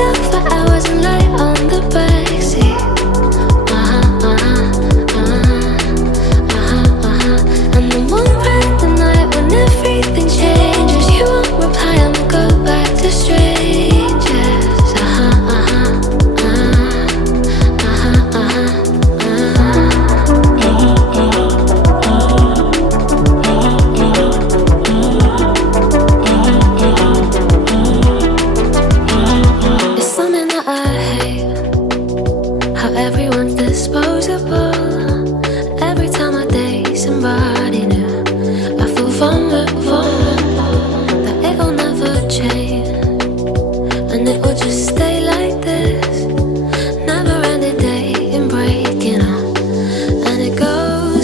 up for hours and lie on the backseat. And the one random night when everything changes, you won't reply and we'll go back to strangers. It's something that I hate, how everyone's disposable. Every time I days and by